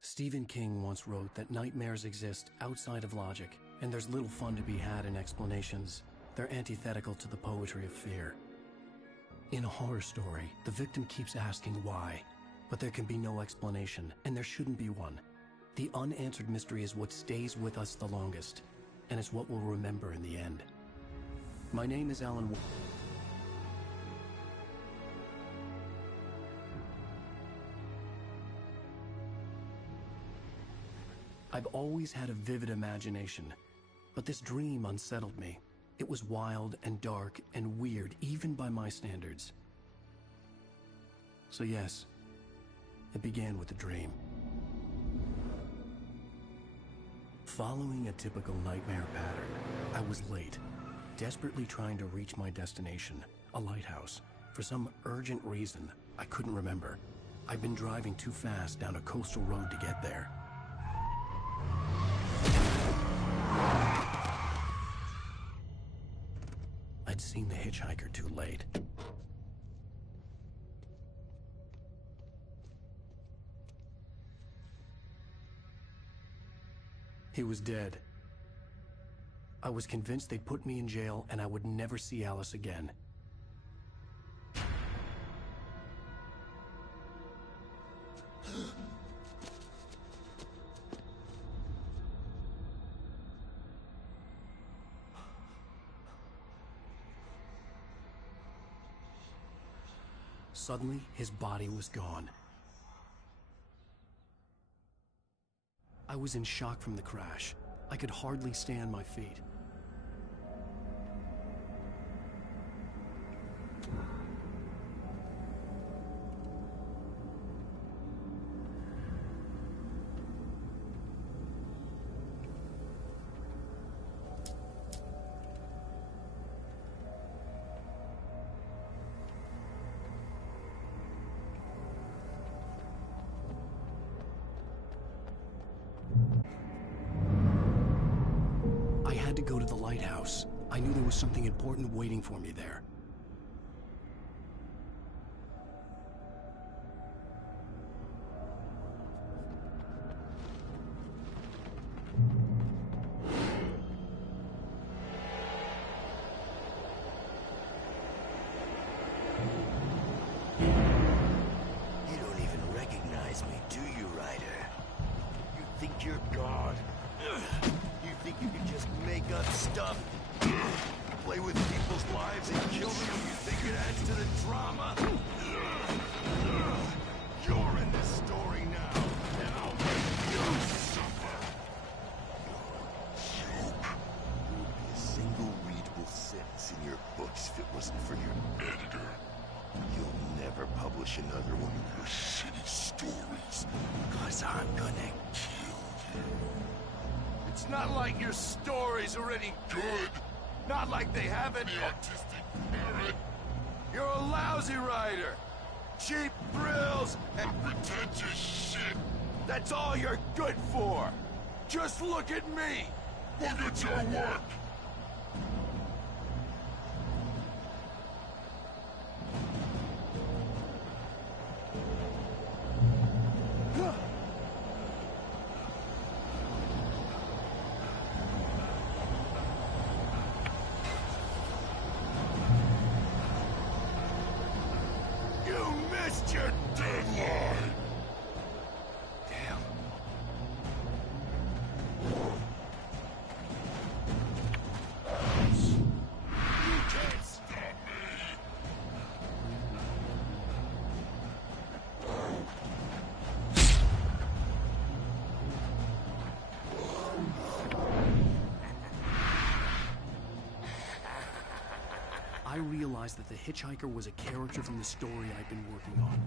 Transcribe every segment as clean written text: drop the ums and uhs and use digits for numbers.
Stephen King once wrote that nightmares exist outside of logic, and there's little fun to be had in explanations. They're antithetical to the poetry of fear. In a horror story, the victim keeps asking why, but there can be no explanation, and there shouldn't be one. The unanswered mystery is what stays with us the longest, and it's what we'll remember in the end. My name is Alan. I've always had a vivid imagination, but this dream unsettled me. It was wild and dark and weird, even by my standards. So yes, it began with a dream. Following a typical nightmare pattern, I was late, desperately trying to reach my destination, a lighthouse. For some urgent reason, I couldn't remember. I'd been driving too fast down a coastal road to get there. I'd seen the hitchhiker too late. He was dead. I was convinced they'd put me in jail and I would never see Alice again. Suddenly, his body was gone. I was in shock from the crash. I could hardly stay on my feet. To go to the lighthouse. I knew there was something important waiting for me there. You don't even recognize me, do you, Ryder? You think you're God? You think you can just make up stuff? Play with people's lives and kill them when you think it adds to the drama? You're in this story now, and I'll make you suffer! Joke. There would be a single readable sentence in your books if it wasn't for your editor. You'll never publish another one of your shitty stories, because I'm gonna kill you. It's not like your story's already good. Not like they have any artistic merit. You're a lousy writer. Cheap thrills and pretentious shit. That's all you're good for. Just look at me. Look at your work. Your deadline! Damn. You can't stop me! I I realized that the hitchhiker was a character from the story I'd been working on.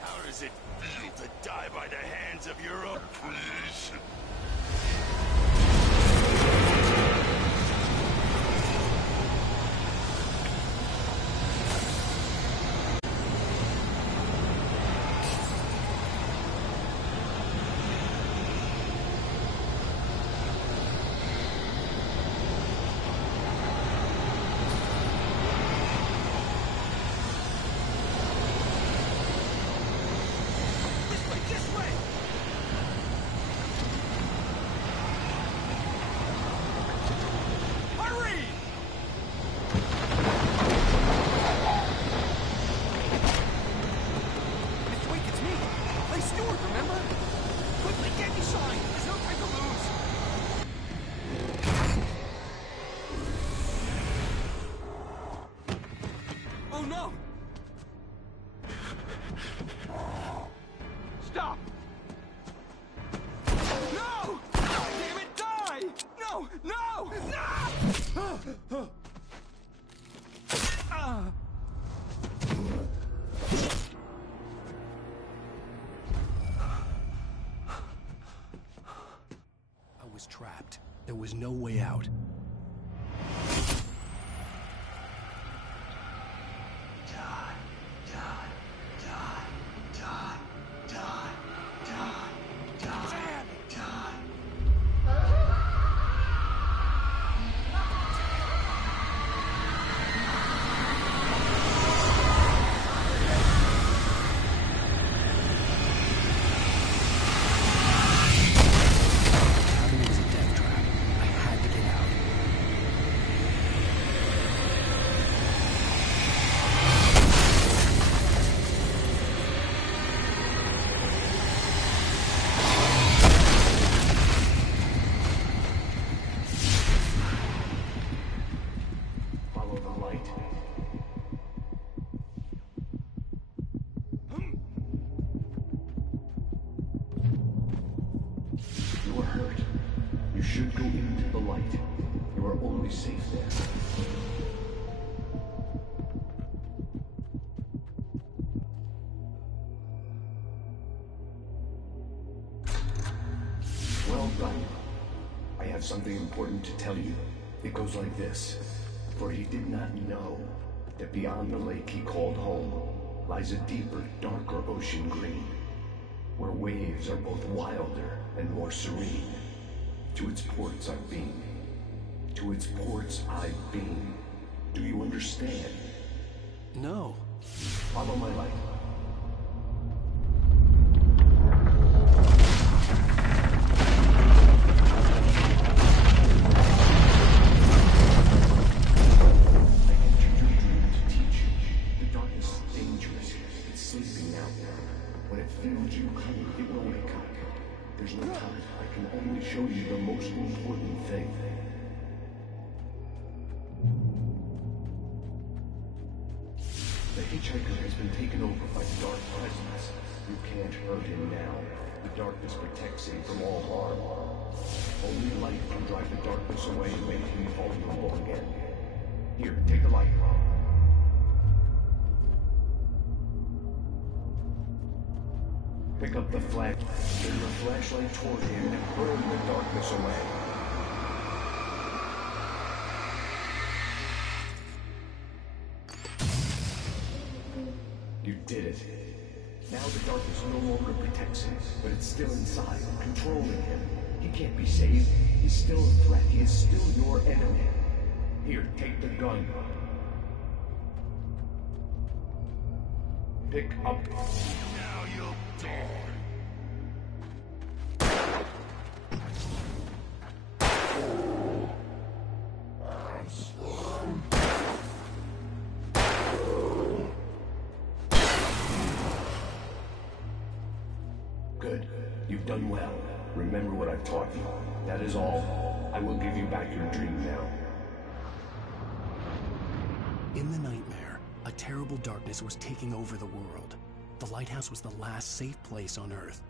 How does it feel to die by the hands of your own creation? Stop! No! Damn it, die! No! No! No! I was trapped. There was no way out. You are hurt. You should go into the light. You are only safe there. Well done. I have something important to tell you. It goes like this. For he did not know that beyond the lake he called home lies a deeper, darker ocean green, where waves are both wilder and more serene. To its ports I've been. To its ports I've been. Do you understand? No. Follow my light. I entered your dream to teach you. The darkness is dangerous. It's sleeping now. When it feels you coming, it will wake up. There's no time. I can only show you the most important thing. The hitchhiker has been taken over by the dark presence. You can't hurt him now. The darkness protects him from all harm. Only light can drive the darkness away and make him vulnerable again. Here, take the light. Pick up the flash, turn your flashlight toward him, and burn the darkness away. You did it. Now the darkness no longer protects him, but it's still inside, controlling him. He can't be saved. He's still a threat. He is still your enemy. Here, take the gun. Pick up. Now you'll die. Good. You've done well. Remember what I've taught you. That is all. I will give you back your dream now. In the nightmare, a terrible darkness was taking over the world. The lighthouse was the last safe place on Earth.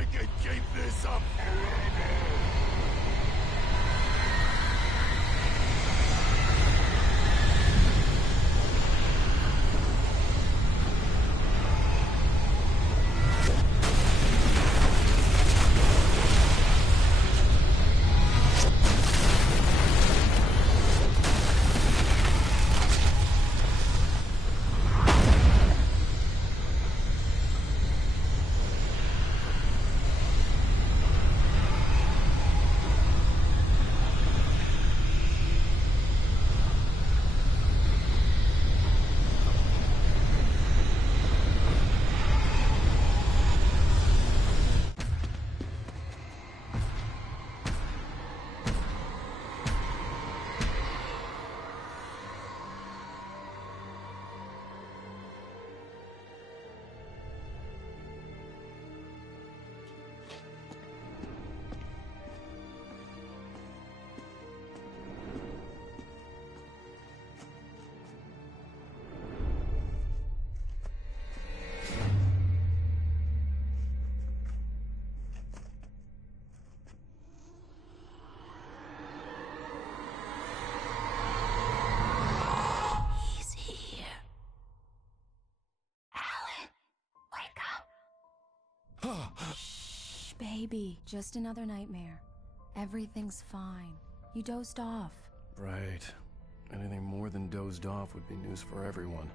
I can keep this up forever! Shh, baby. Just another nightmare. Everything's fine. You dozed off. Right. Anything more than dozed off would be news for everyone.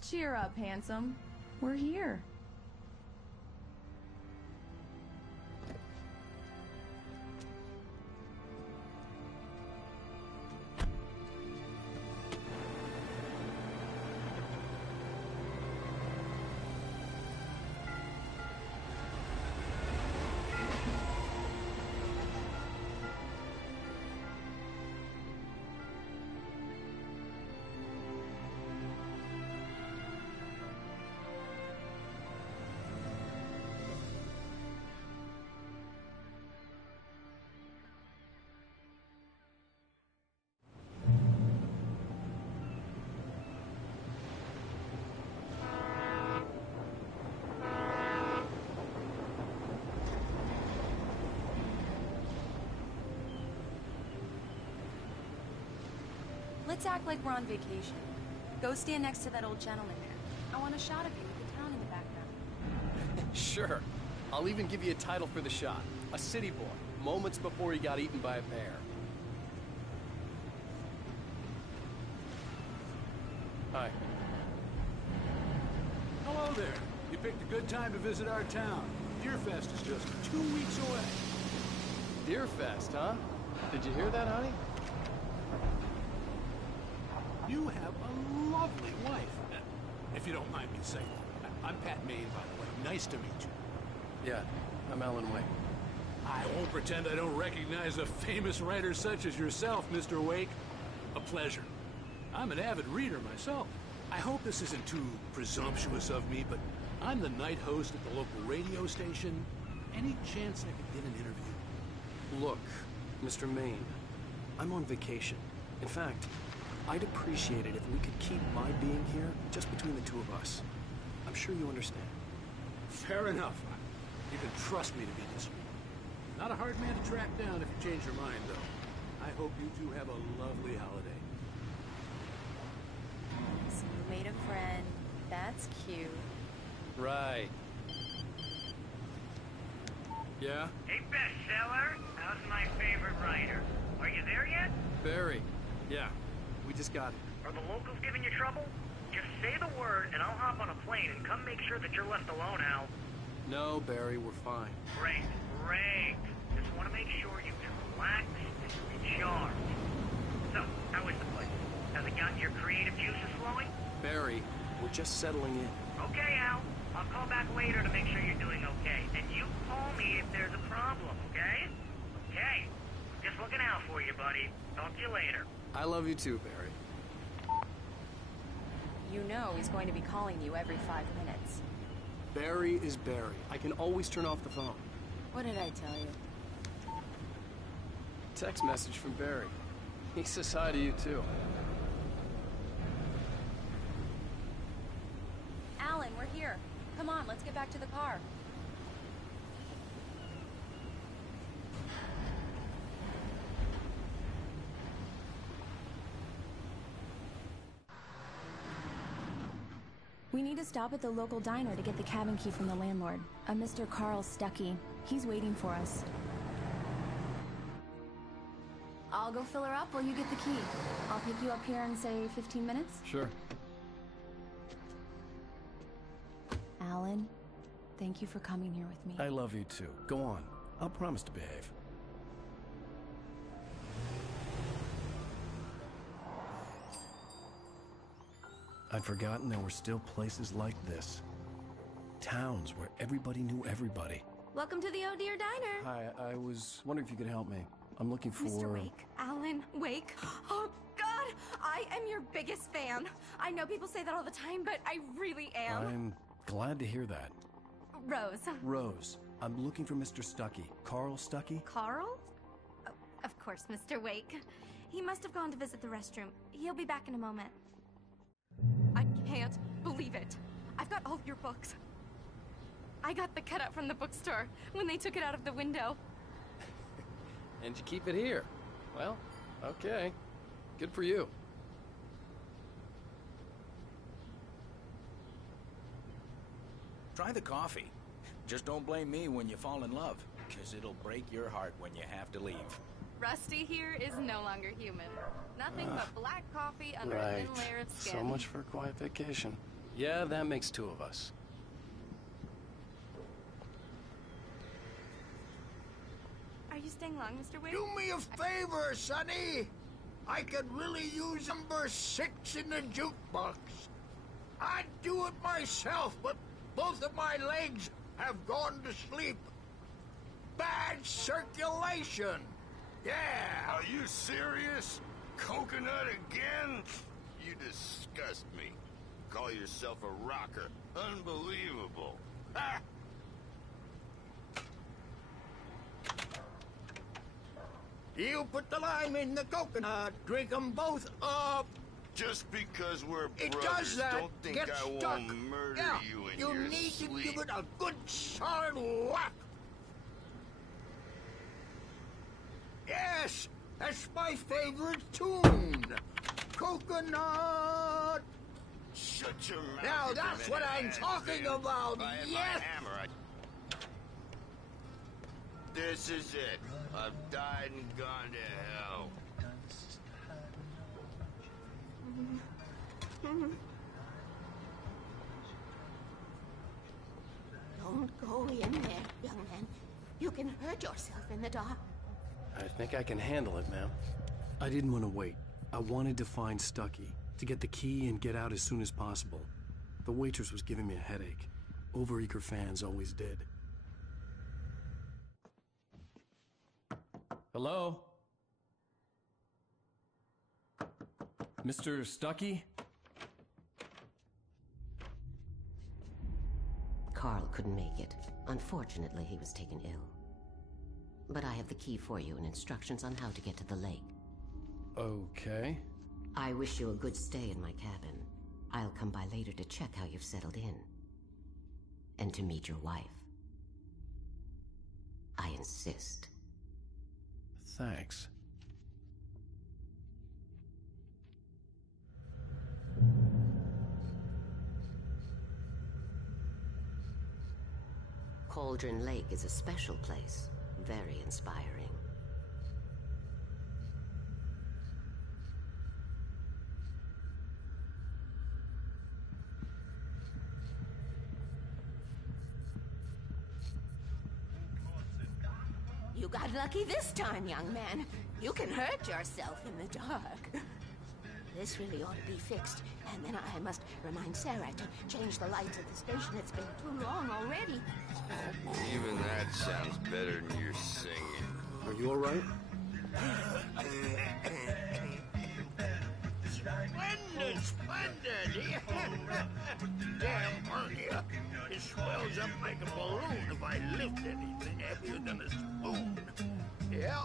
Cheer up, handsome. We're here. Let's act like we're on vacation. Go stand next to that old gentleman there. I want a shot of you with the town in the background. Sure. I'll even give you a title for the shot. A city boy, moments before he got eaten by a bear. Hi. Hello there. You picked a good time to visit our town. Deerfest is just 2 weeks away. Deerfest, huh? Did you hear that, honey? You have a lovely wife. If you don't mind me saying. I'm Pat Maine, by the way. Nice to meet you. Yeah, I'm Alan Wake. I won't pretend I don't recognize a famous writer such as yourself, Mr. Wake. A pleasure. I'm an avid reader myself. I hope this isn't too presumptuous of me, but I'm the night host at the local radio station. Any chance I could get an interview? Look, Mr. Maine, I'm on vacation. In fact, I'd appreciate it if we could keep my being here just between the two of us. I'm sure you understand. Fair enough. You can trust me to be discreet. Not a hard man to track down if you change your mind, though. I hope you two have a lovely holiday. So you made a friend. That's cute. Right. Yeah? Hey, bestseller. How's my favorite writer? Are you there yet? Barry. Yeah. We just got it. Are the locals giving you trouble? Just say the word, and I'll hop on a plane and come make sure that you're left alone, Al. No, Barry, we're fine. Great, great. Just want to make sure you can relax and recharge. So, how is the place? Has it gotten your creative juices flowing? Barry, we're just settling in. Okay, Al. I'll call back later to make sure you're doing okay. And you call me if there's a problem, okay? Okay. Just looking out for you, buddy. Talk to you later. I love you too, Barry. You know he's going to be calling you every 5 minutes. Barry is Barry. I can always turn off the phone. What did I tell you? Text message from Barry. He says hi to you too. Alan, we're here. Come on, let's get back to the car. We need to stop at the local diner to get the cabin key from the landlord, a Mr. Carl Stuckey. He's waiting for us. I'll go fill her up while you get the key. I'll pick you up here in, say, 15 minutes? Sure. Alan, thank you for coming here with me. I love you too. Go on. I'll promise to behave. I'd forgotten there were still places like this. Towns where everybody knew everybody. Welcome to the Oh Dear Diner. Hi, I was wondering if you could help me. I'm looking for... Mr. Wake. Alan Wake. Oh, God! I am your biggest fan. I know people say that all the time, but I really am. I'm glad to hear that. Rose. Rose, I'm looking for Mr. Stuckey. Carl Stuckey? Carl? Oh, of course, Mr. Wake. He must have gone to visit the restroom. He'll be back in a moment. I can't believe it. I've got all your books. I got the cutout from the bookstore when they took it out of the window. And you keep it here. Well, okay. Good for you. Try the coffee. Just don't blame me when you fall in love, because it'll break your heart when you have to leave. Rusty here is no longer human. Nothing but black coffee under a thin layer of skin. So much for a quiet vacation. Yeah, that makes two of us. Are you staying long, Mr. Wade? Do me a favor, Sonny. I could really use number 6 in the jukebox. I'd do it myself, but both of my legs have gone to sleep. Bad circulation. Yeah. Are you serious? Coconut again? You disgust me. Call yourself a rocker. Unbelievable. Ha! You put the lime in the coconut. Drink them both up. Just because we're It brothers, does that. don't think Get I stuck. won't murder Yeah, you in you your need sleep. to give it a good solid whack. Yes, that's my favorite tune. Coconut. Shut your mouth. Now you that's what I'm demented talking man. about. If I had Yes. my hammer, This is it. I've died and gone to hell. Don't go in there, young man. You can hurt yourself in the dark. I think I can handle it, ma'am. I didn't want to wait. I wanted to find Stuckey, to get the key and get out as soon as possible. The waitress was giving me a headache. Overeager fans always did. Hello? Mr. Stuckey? Carl couldn't make it. Unfortunately, he was taken ill. But I have the key for you and instructions on how to get to the lake. Okay. I wish you a good stay in my cabin. I'll come by later to check how you've settled in. And to meet your wife. I insist. Thanks. Cauldron Lake is a special place. Very inspiring. You got lucky this time, young man. You can hurt yourself in the dark. This really ought to be fixed. And then I must remind Sarah to change the lights at the station. It's been too long already. Even that sounds better than your singing. Are you all right? Splendid! Damn hernia. It swells up like a balloon if I lift anything heavier than a spoon. Yeah.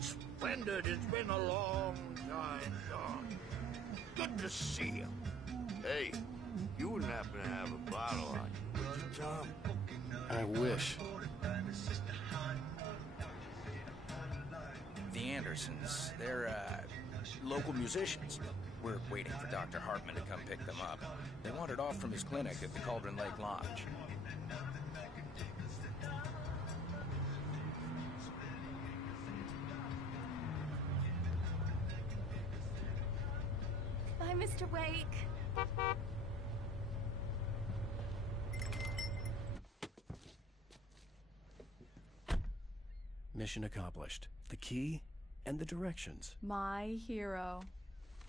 Splendid. It's been a long time gone. Good to see you. Hey, you wouldn't happen to have a bottle on you, would you, Tom? I wish. The Andersons, they're, local musicians. We're waiting for Dr. Hartman to come pick them up. They wandered off from his clinic at the Cauldron Lake Lodge. Bye, Mr. Wake. Mission accomplished. The key and the directions. My hero.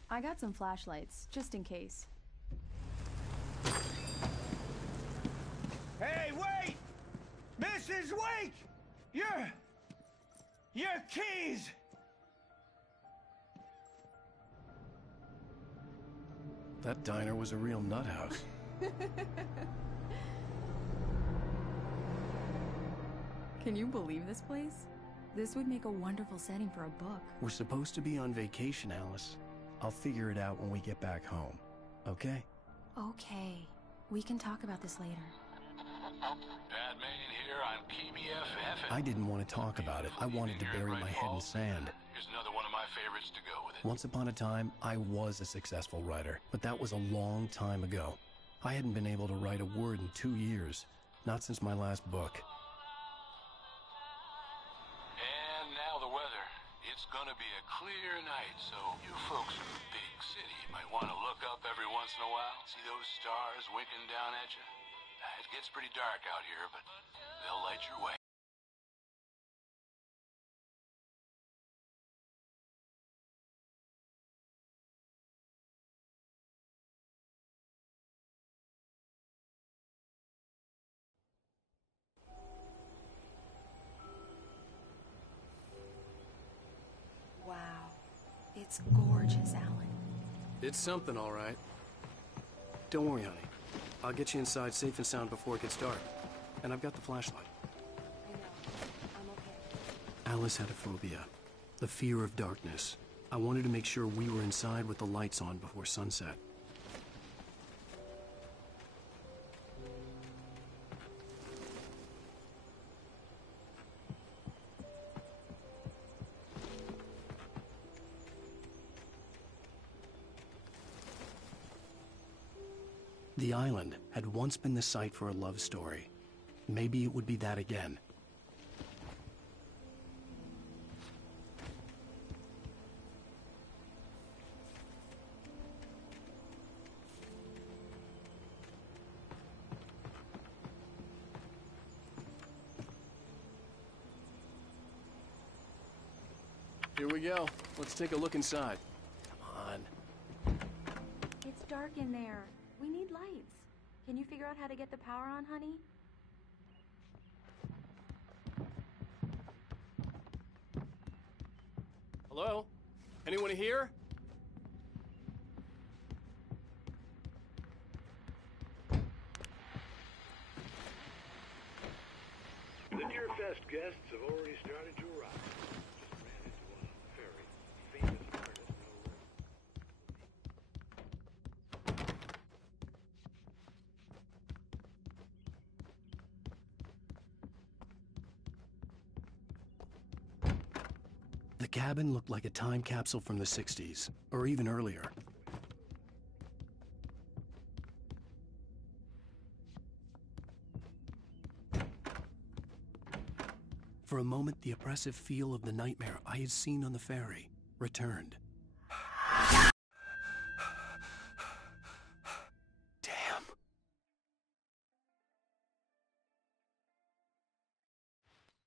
I got some flashlights, just in case. Hey, wait! Mrs. Wake! Your keys! That diner was a real nut house. Can you believe this place? This would make a wonderful setting for a book. We're supposed to be on vacation, Alice. I'll figure it out when we get back home. Okay? Okay. We can talk about this later. Batman here on KBFF. I didn't want to talk about it. I wanted to bury my head in sand. Here's another one of my favorites to go with it. Once upon a time, I was a successful writer, but that was a long time ago. I hadn't been able to write a word in 2 years, not since my last book. And now the weather. It's gonna be a clear night, so you folks in the big city might want to look up every once in a while. See those stars winking down at you? It gets pretty dark out here, but they'll light your way. Wow. It's gorgeous, Alan. It's something, all right. Don't worry, honey. I'll get you inside safe and sound before it gets dark. And I've got the flashlight. I know. I'm okay. Alice had a phobia. The fear of darkness. I wanted to make sure we were inside with the lights on before sunset. The island had once been the site for a love story. Maybe it would be that again. Here we go. Let's take a look inside. Come on. It's dark in there. We need lights. Can you figure out how to get the power on, honey? Hello? Anyone here? The Deerfest guests have already started to arrive. Just ran into one on the ferry. Famous artist, no less. The cabin looked like a time capsule from the 60s, or even earlier. For a moment, the oppressive feel of the nightmare I had seen on the ferry returned. Damn.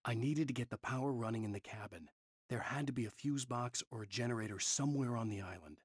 I needed to get the power running in the cabin. There had to be a fuse box or a generator somewhere on the island.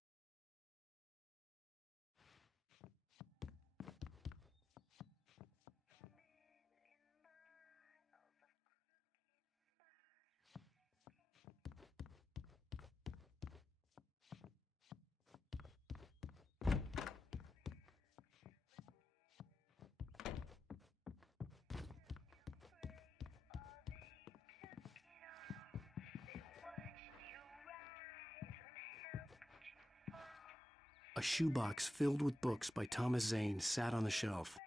A shoebox filled with books by Thomas Zane sat on the shelf.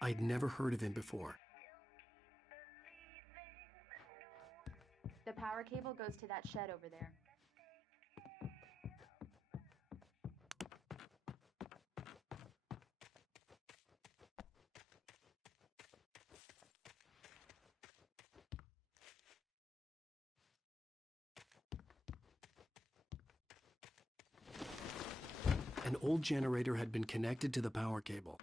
I'd never heard of him before. The power cable goes to that shed over there. old generator had been connected to the power cable.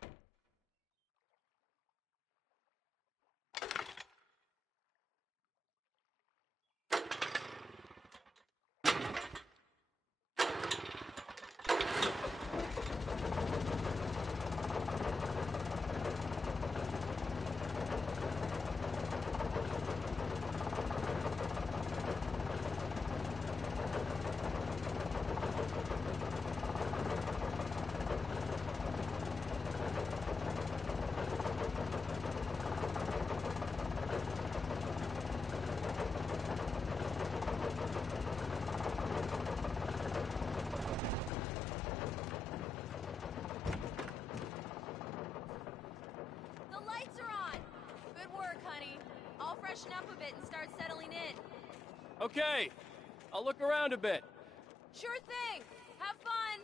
Up a bit and start settling in. Okay, I'll look around a bit. Sure thing. Have fun.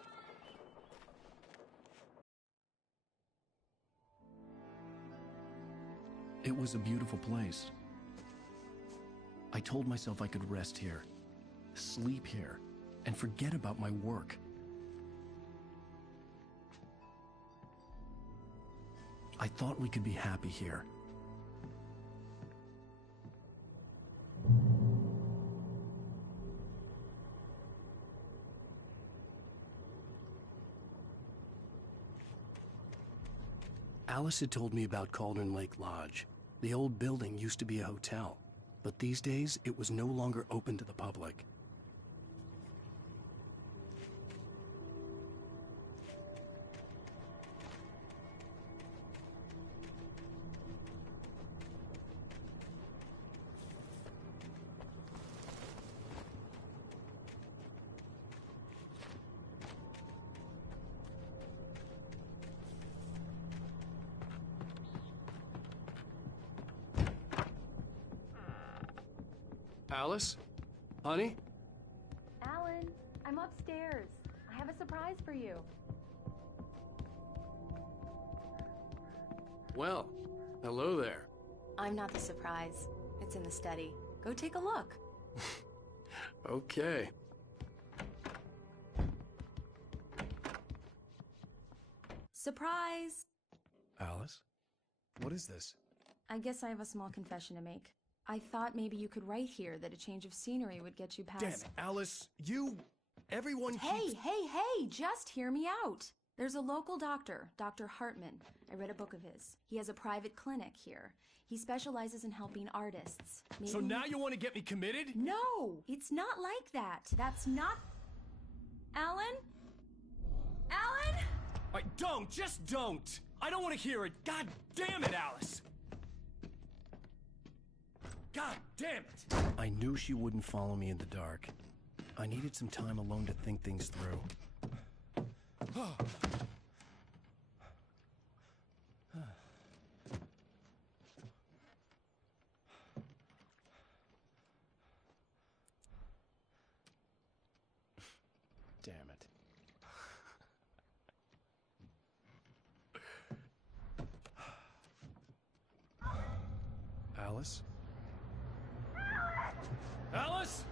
It was a beautiful place. I told myself I could rest here, sleep here, and forget about my work. I thought we could be happy here. Alice had told me about Cauldron Lake Lodge. The old building used to be a hotel, but these days it was no longer open to the public. Alice? Honey? Alan, I'm upstairs. I have a surprise for you. Well, hello there. I'm not the surprise. It's in the study. Go take a look. Okay. Surprise! Alice? What is this? I guess I have a small confession to make. I thought maybe you could write here that a change of scenery would get you past— Damn it, Alice! Everyone keeps— Hey! Just hear me out! There's a local doctor, Dr. Hartman. I read a book of his. He has a private clinic here. He specializes in helping artists. Maybe— So now you want to get me committed? No! It's not like that. That's not— Alan? Alan? Don't! Just don't! I don't want to hear it! God damn it, Alice! God damn it! I knew she wouldn't follow me in the dark. I needed some time alone to think things through. Damn it. Alice? Alice?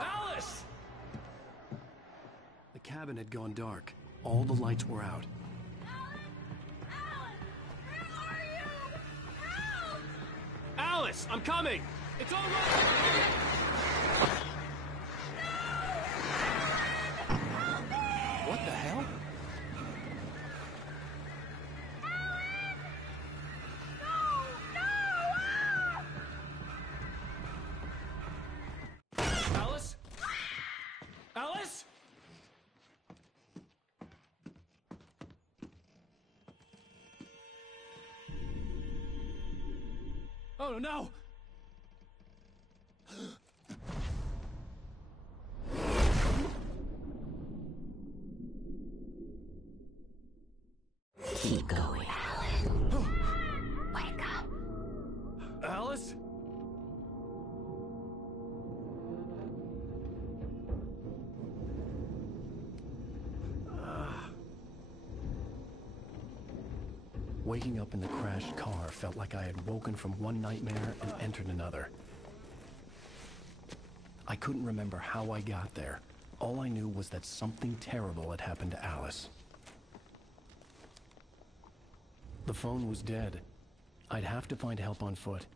Alice! The cabin had gone dark. All the lights were out. Alan, where are you? Help! Alice, I'm coming! It's all right! No! Help me! What the hell? Alice? Alice? Oh no! Keep going, Alan. Wake up. Alice? Waking up in the crashed car felt like I had woken from one nightmare and entered another. I couldn't remember how I got there. All I knew was that something terrible had happened to Alice. The phone was dead. I'd have to find help on foot.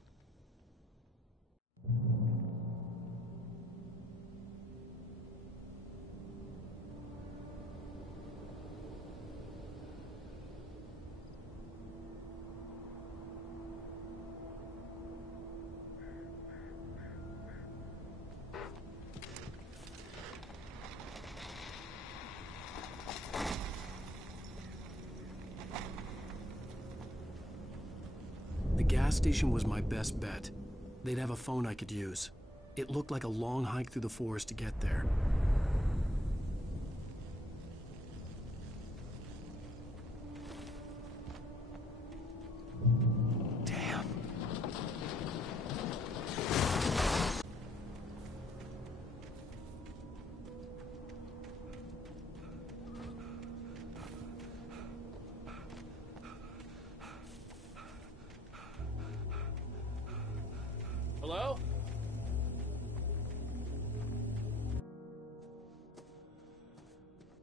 The gas station was my best bet. They'd have a phone I could use. It looked like a long hike through the forest to get there. Damn. Hello?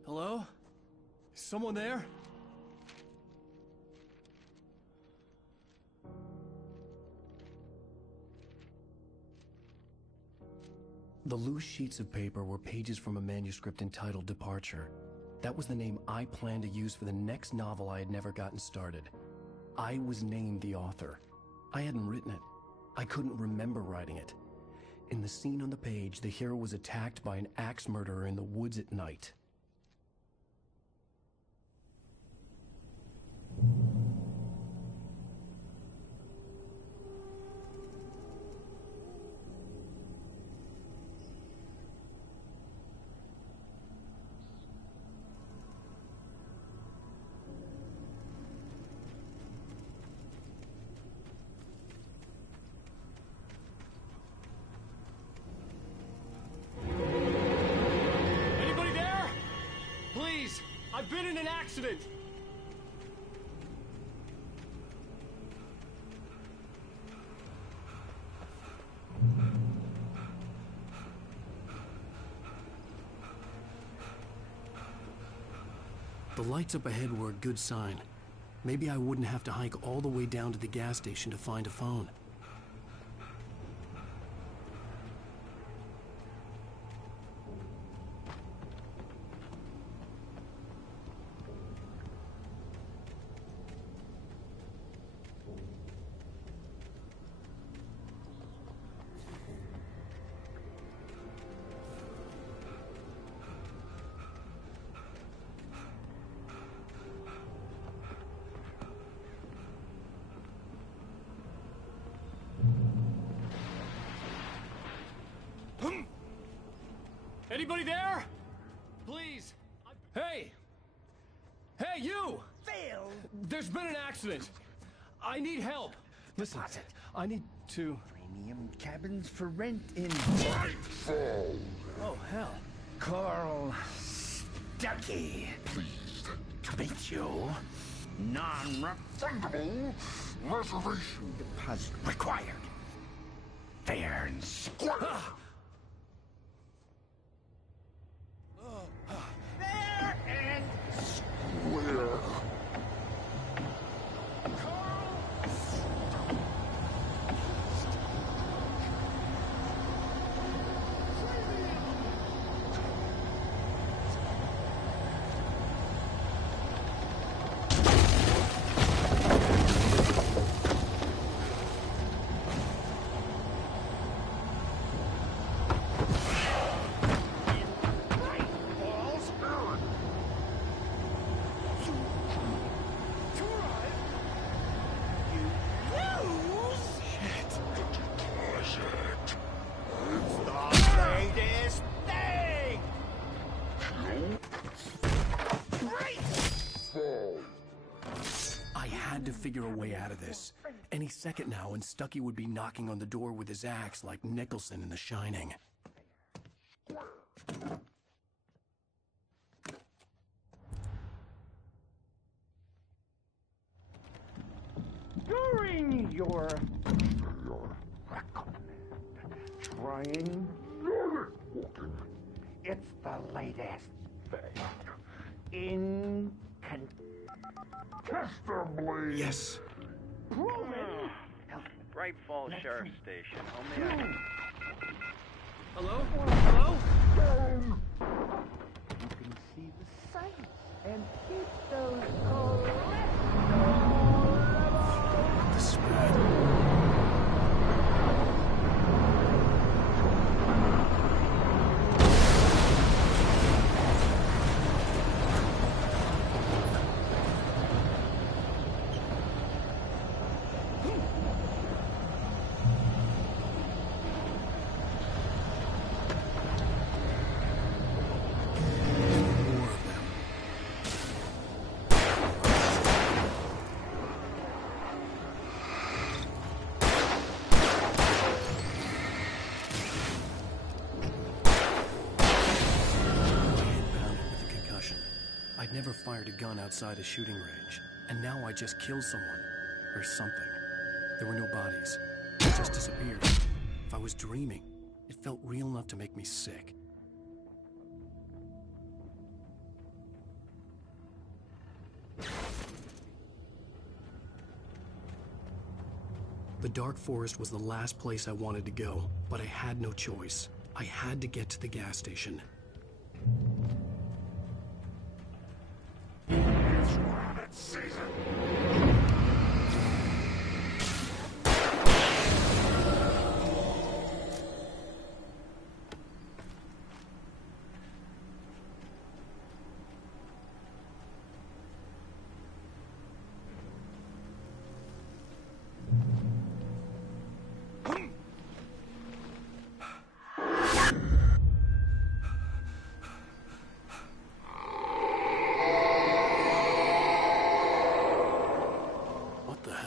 Hello? Is someone there? The loose sheets of paper were pages from a manuscript entitled Departure. That was the name I planned to use for the next novel I had never gotten started. I was named the author. I hadn't written it. I couldn't remember writing it. In the scene on the page, the hero was attacked by an axe murderer in the woods at night. Anybody there? Please, I've been in an accident. The lights up ahead were a good sign. Maybe I wouldn't have to hike all the way down to the gas station to find a phone. Anybody there? Please. Hey! Hey, you! Phil! There's been an accident. I need help. Listen, I need to... Premium cabins for rent in... Nightfall! Oh, hell. Carl Stuckey. Pleased To meet you. Non-refundable reservation deposit required. Fair and square. Fair and square. To figure a way out of this. Any second now, and Stuckey would be knocking on the door with his axe like Nicholson in The Shining. During your recommend trying walking It's the latest thing. Incontestably. Yes. Proven. Bright Falls Sheriff Station. How may I... Hello? Hello? You can see the sights and keep those cholesterol The spread. I'd never fired a gun outside a shooting range, and now I just killed someone. Or something. There were no bodies. They just disappeared. If I was dreaming, it felt real enough to make me sick. The dark forest was the last place I wanted to go, but I had no choice. I had to get to the gas station.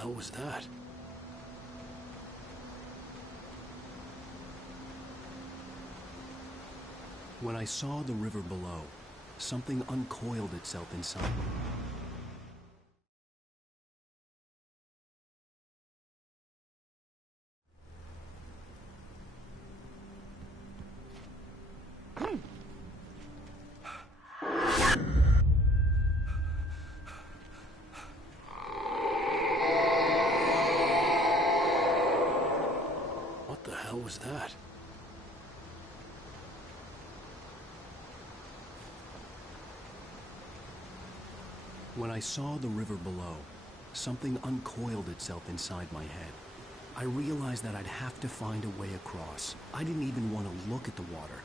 What was that? When I saw the river below, something uncoiled itself inside me. What the hell was that? When I saw the river below, something uncoiled itself inside my head. I realized that I'd have to find a way across. I didn't even want to look at the water.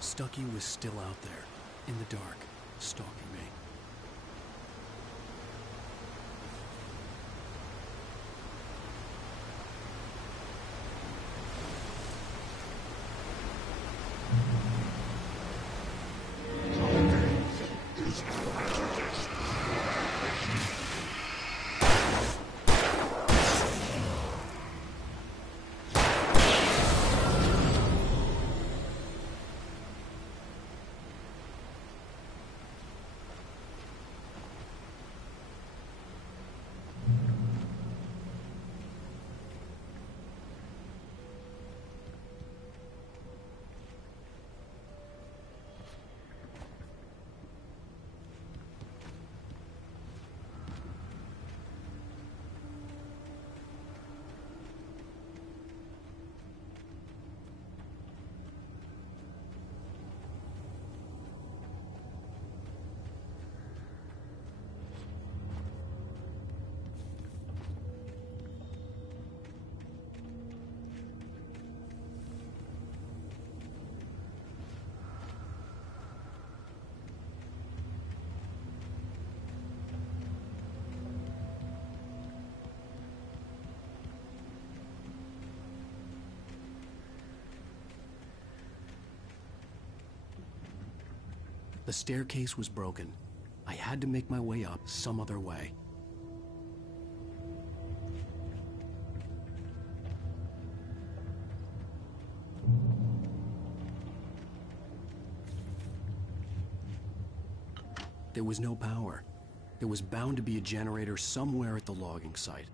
Stucky was still out there, in the dark, stalking me. The staircase was broken. I had had to make my way up some other way. There was no power. There was bound to be a generator somewhere at the logging site.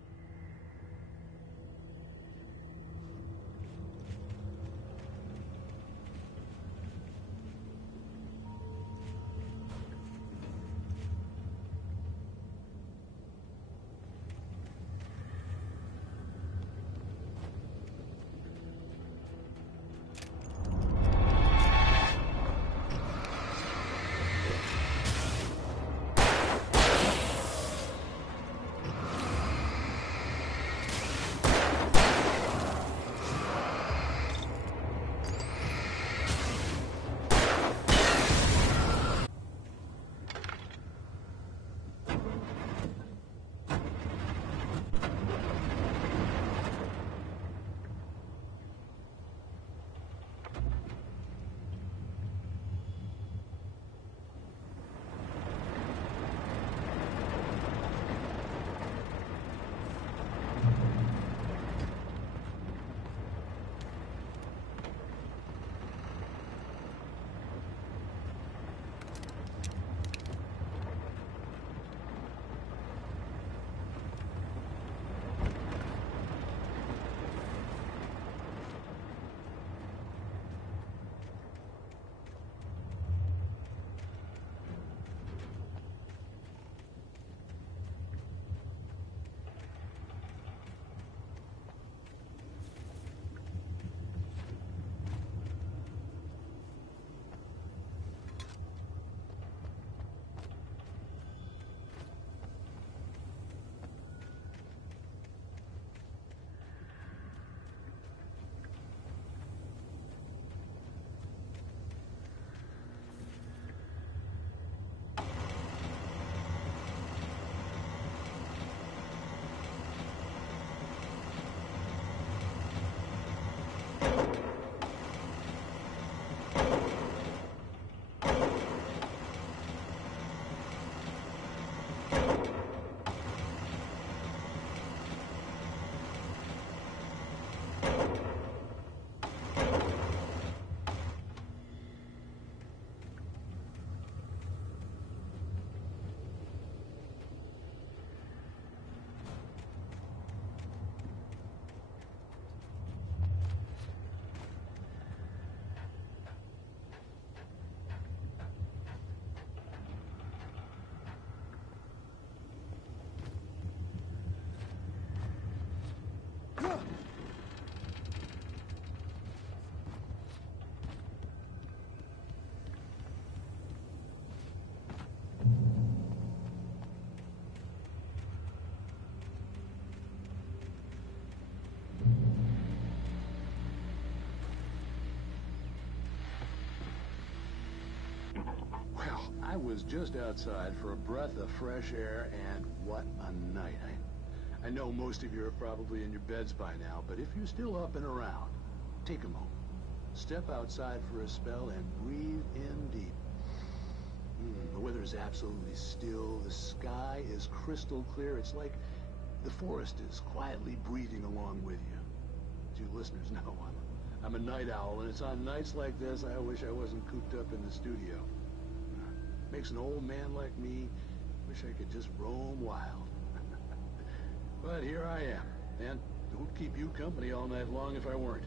I was just outside for a breath of fresh air, and what a night. I know most of you are probably in your beds by now, but if you're still up and around, take a moment. Step outside for a spell and breathe in deep. The weather is absolutely still. The sky is crystal clear. It's like the forest is quietly breathing along with you. As you listeners know, I'm a night owl, and it's on nights like this I wish I wasn't cooped up in the studio. Makes an old man like me wish I could just roam wild. But here I am, and who'd keep you company all night long if I weren't?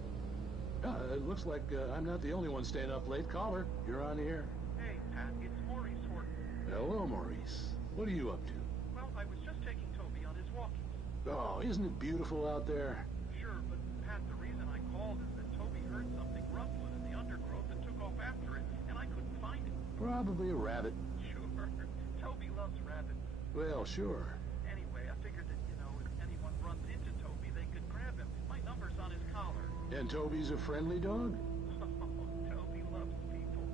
It looks like I'm not the only one staying up late. Caller, you're on the air. Hey, Pat, it's Maurice Horton. Hello, Maurice. What are you up to? Well, I was just taking Toby on his walkies. Oh, isn't it beautiful out there? Sure, but Pat, the reason I called is that Toby heard something ruffling in the undergrowth and took off after it, and I couldn't find it. Probably a rabbit. Sure. Toby loves rabbits. Well, sure. Anyway, I figured that, if anyone runs into Toby, they could grab him. My number's on his collar. And Toby's a friendly dog? Toby loves people.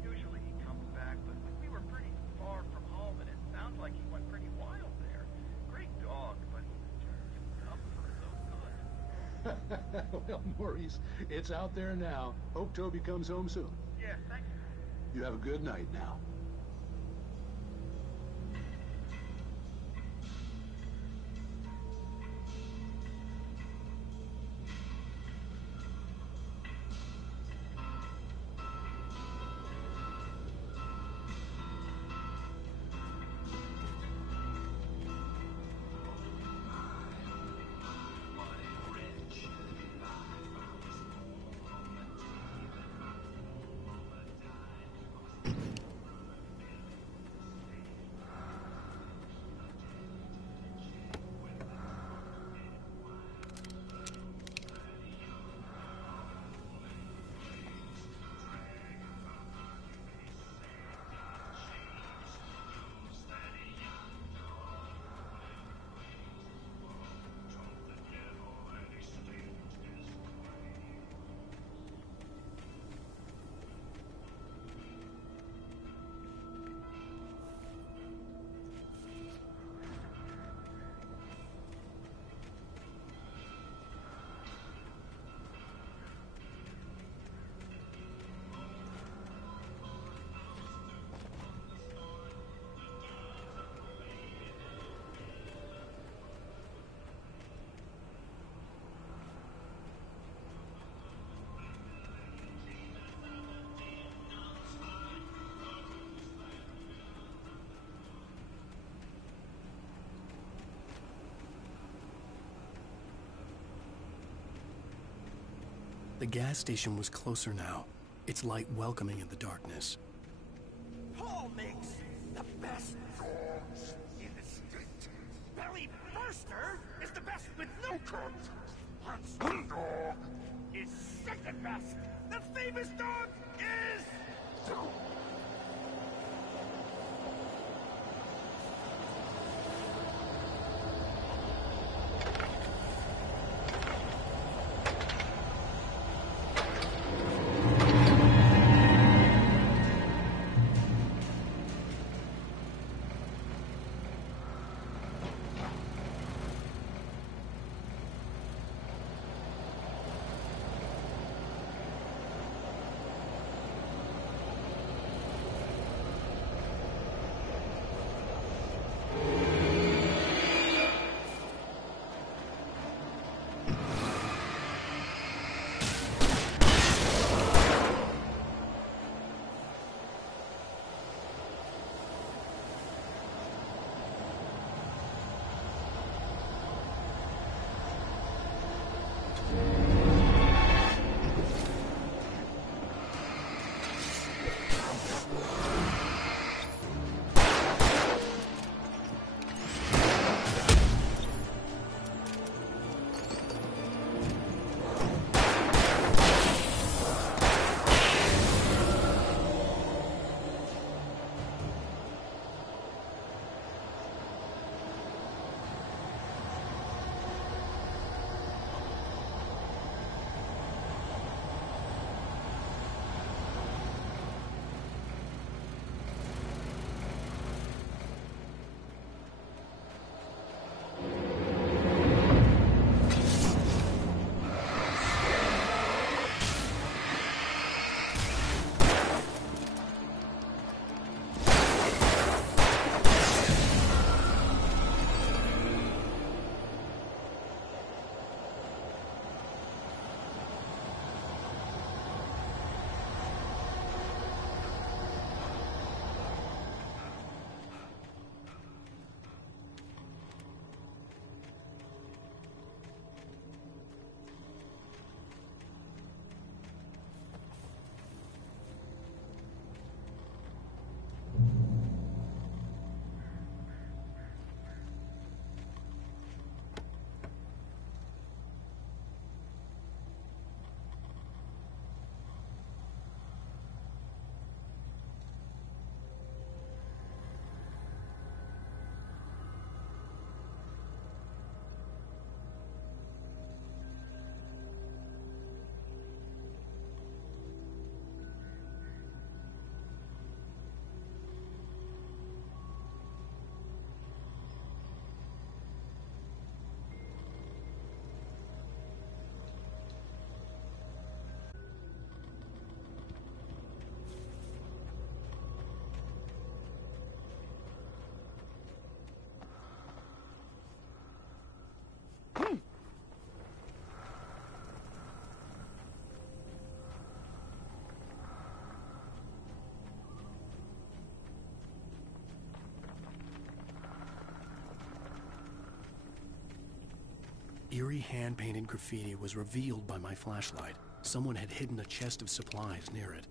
Usually he comes back, but we were pretty far from home, and it sounds like he went pretty wild there. Great dog, but he was just too dumb for his own good. Well, Maurice, it's out there now. Hope Toby comes home soon. Yeah, thanks. You have a good night now. The gas station was closer now, its light welcoming in the darkness. Paul makes the best dogs in the state. Belly Burster is the best with no cut. Hudson Dog is second best. The famous dog is... Eerie hand-painted graffiti was revealed by my flashlight. Someone had hidden a chest of supplies near it.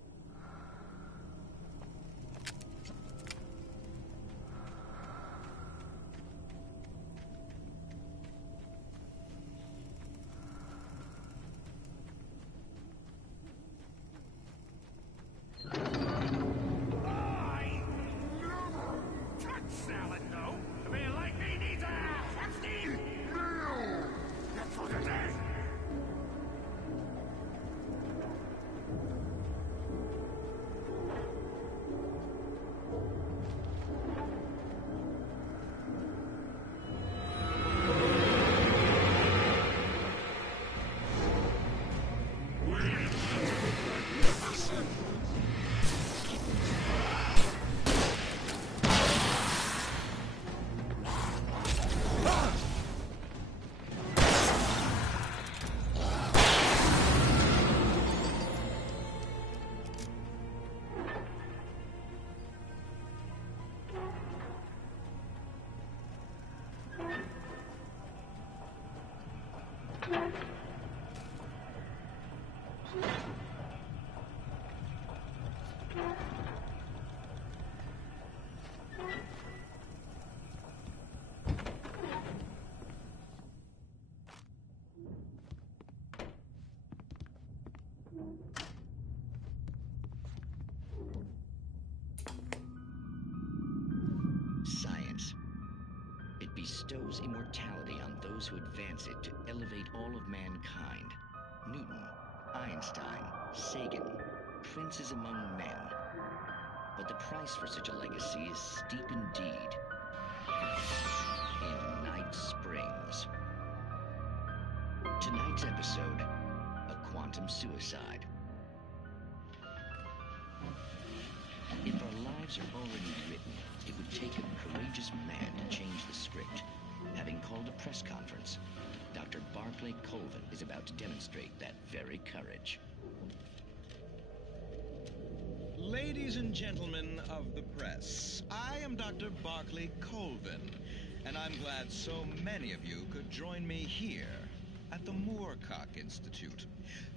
reality on those who advance it to elevate all of mankind. Newton, Einstein, Sagan, princes among men. But the price for such a legacy is steep indeed. In Night Springs. Tonight's episode, a quantum suicide. If our lives are already written, it would take a courageous man to change the script. Having called a press conference, Dr. Barclay Colvin is about to demonstrate that very courage. Ladies and gentlemen of the press, I am Dr. Barclay Colvin, and I'm glad so many of you could join me here at the Moorcock Institute.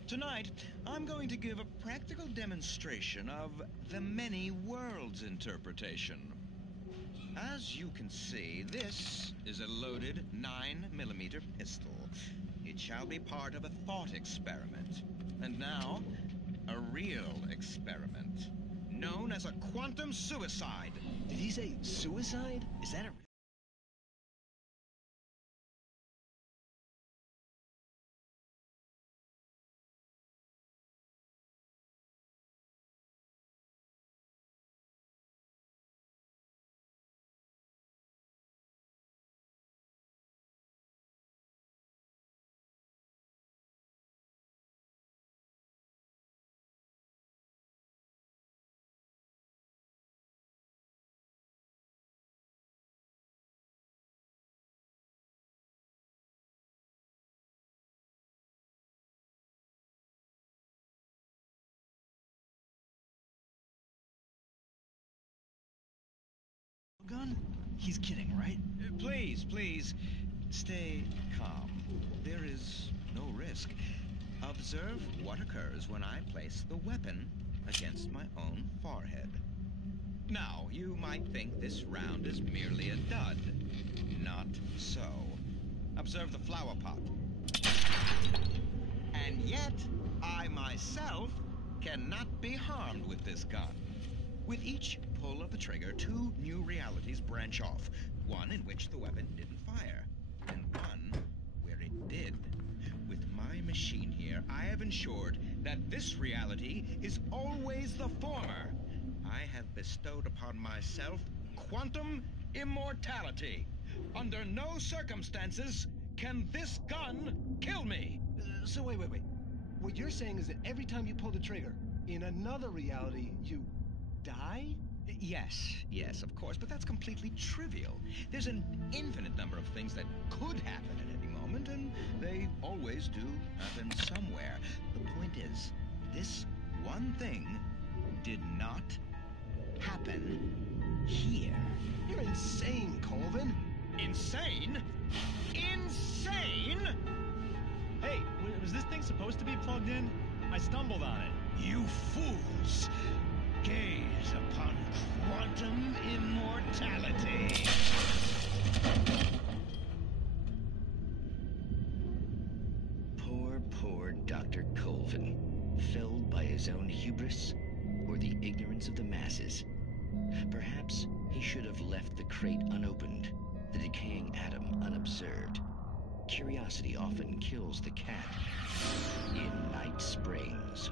Tonight, I'm going to give a practical demonstration of the many worlds interpretation. As you can see, this is a loaded 9mm pistol. It shall be part of a thought experiment. And now, a real experiment, known as a quantum suicide. Did he say suicide? Is that a... Gun? He's kidding, right? Please, please, stay calm. There is no risk. Observe what occurs when I place the weapon against my own forehead. Now, you might think this round is merely a dud. Not so. Observe the flower pot. And yet, I myself cannot be harmed with this gun. With each pull of the trigger, two new realities branch off. One in which the weapon didn't fire, and one where it did. With my machine here, I have ensured that this reality is always the former. I have bestowed upon myself quantum immortality. Under no circumstances can this gun kill me. So wait. What you're saying is that every time you pull the trigger, in another reality, you die? Yes, of course, but that's completely trivial. There's an infinite number of things that could happen at any moment, and they always do happen somewhere. The point is, this one thing did not happen here. You're insane, Colvin. Insane? Insane? Hey, was this thing supposed to be plugged in? I stumbled on it. You fools! Gaze upon quantum immortality. Poor Dr. Colvin, felled by his own hubris or the ignorance of the masses. Perhaps he should have left the crate unopened, the decaying atom unobserved. Curiosity often kills the cat. In Night Springs.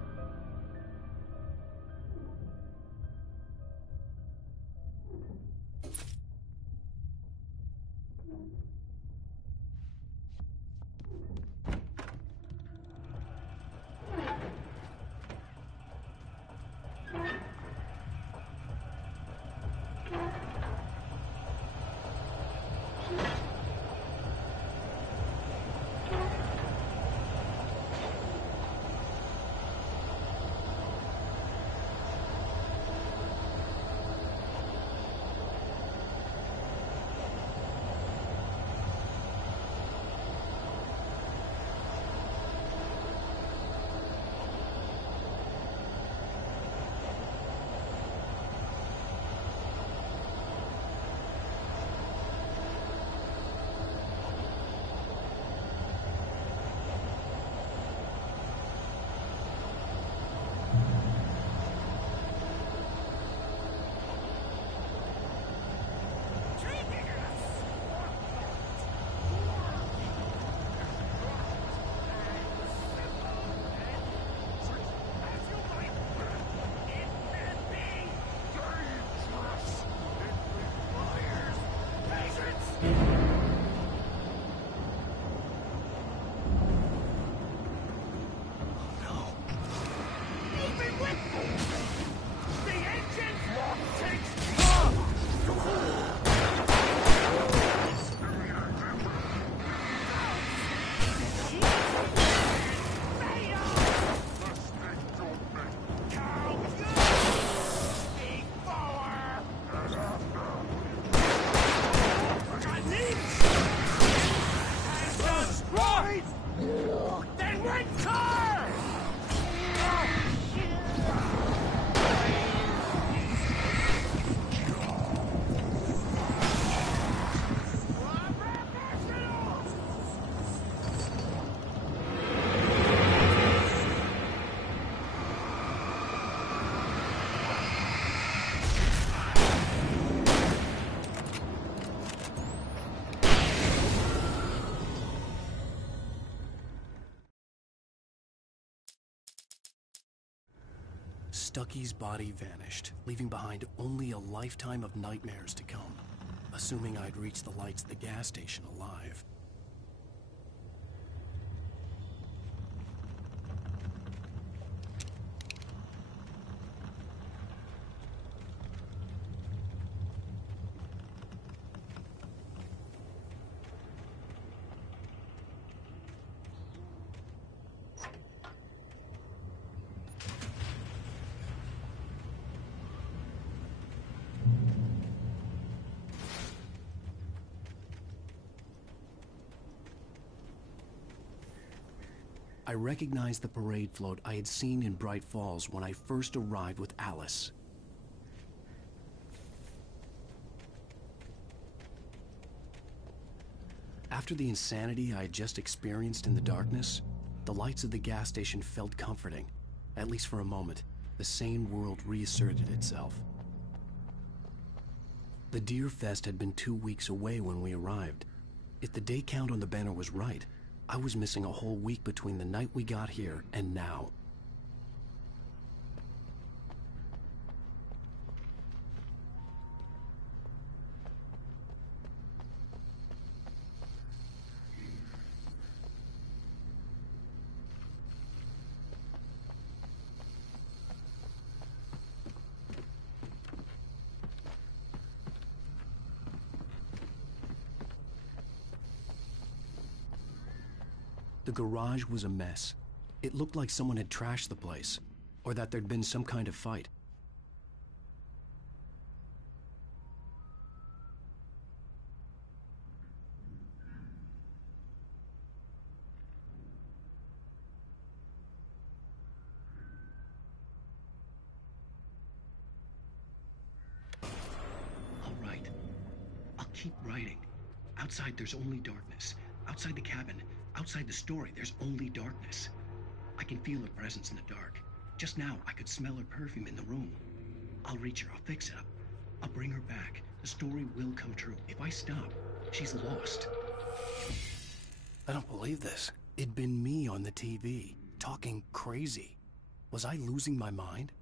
street! Then rent car! Stucky's body vanished, leaving behind only a lifetime of nightmares to come, assuming I'd reached the lights of the gas station alive. I recognized the parade float I had seen in Bright Falls when I first arrived with Alice. After the insanity I had just experienced in the darkness, the lights of the gas station felt comforting. At least for a moment, the sane world reasserted itself. The Deer Fest had been 2 weeks away when we arrived. If the day count on the banner was right, I was missing a whole week between the night we got here and now. The garage was a mess. It looked like someone had trashed the place, or that there'd been some kind of fight. All right. I'll keep writing. Outside, there's only darkness. Outside the cabin, outside the story, there's only darkness. I can feel her presence in the dark. Just now, I could smell her perfume in the room. I'll reach her, I'll fix it up. I'll bring her back. The story will come true. If I stop, she's lost. I don't believe this. It'd been me on the TV, talking crazy. Was I losing my mind?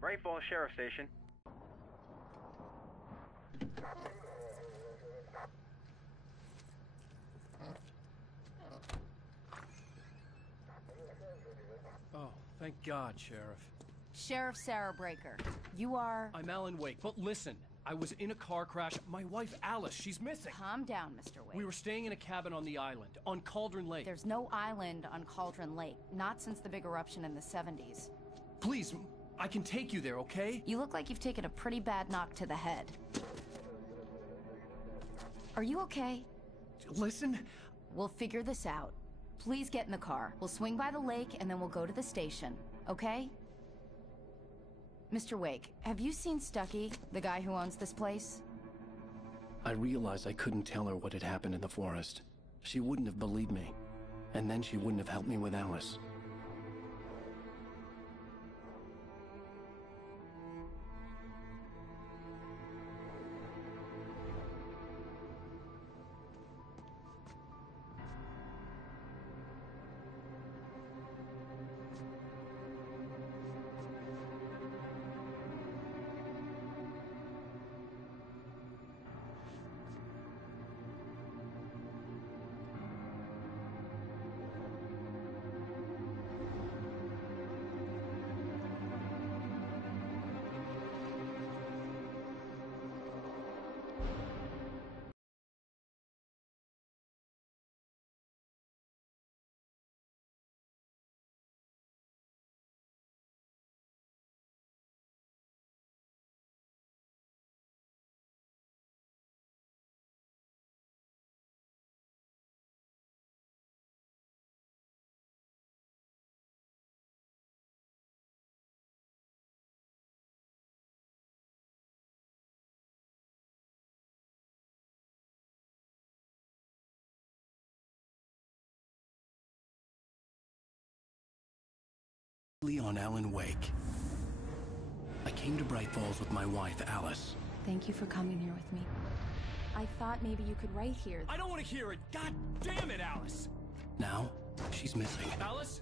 Bright Falls Sheriff Station. Oh, thank God, Sheriff. Sheriff Sarah Breaker. You are... I'm Alan Wake, but listen. I was in a car crash. My wife, Alice, she's missing. Calm down, Mr. Wake. We were staying in a cabin on the island, on Cauldron Lake. There's no island on Cauldron Lake. Not since the big eruption in the 70s. Please, I can take you there, okay? You look like you've taken a pretty bad knock to the head. Are you okay? Listen. We'll figure this out. Please get in the car. We'll swing by the lake and then we'll go to the station, okay? Mr. Wake, have you seen Stucky, the guy who owns this place? I realized I couldn't tell her what had happened in the forest. She wouldn't have believed me. And then she wouldn't have helped me with Alice. On Alan Wake. I came to Bright Falls with my wife, Alice. Thank you for coming here with me. I thought maybe you could write here. I don't want to hear it! God damn it, Alice! Now, she's missing. Alice?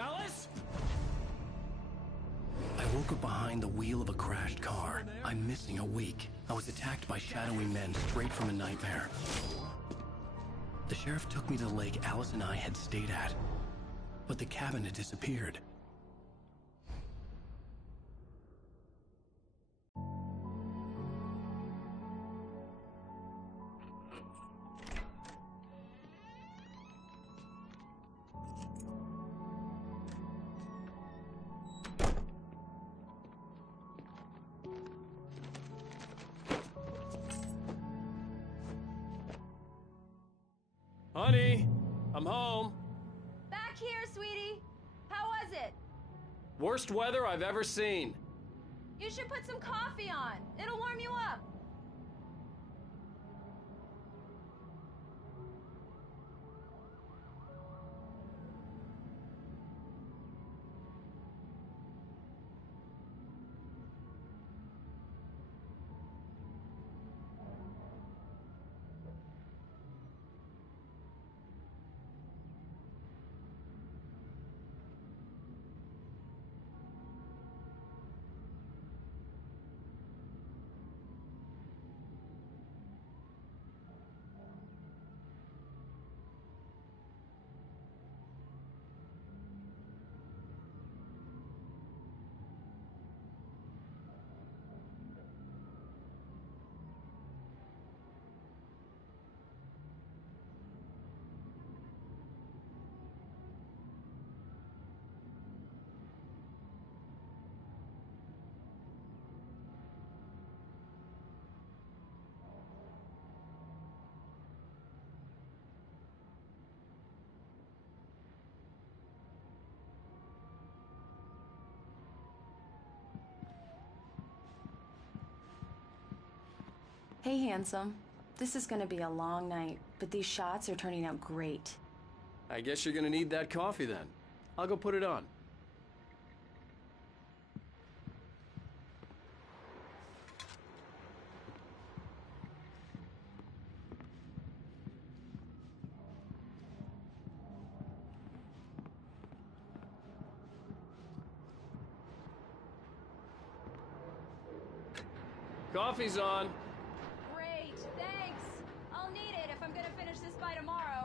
Alice? I woke up behind the wheel of a crashed car. I'm missing a week. I was attacked by shadowy men straight from a nightmare. The sheriff took me to the lake Alice and I had stayed at. But the cabin had disappeared. Honey, I'm home. Back here, sweetie. How was it? Worst weather I've ever seen. You should put some coffee on. It'll warm you up. Hey, handsome. This is gonna be a long night, but these shots are turning out great. I guess you're gonna need that coffee then. I'll go put it on. Coffee's on. Great, thanks. I'll need it if I'm gonna finish this by tomorrow.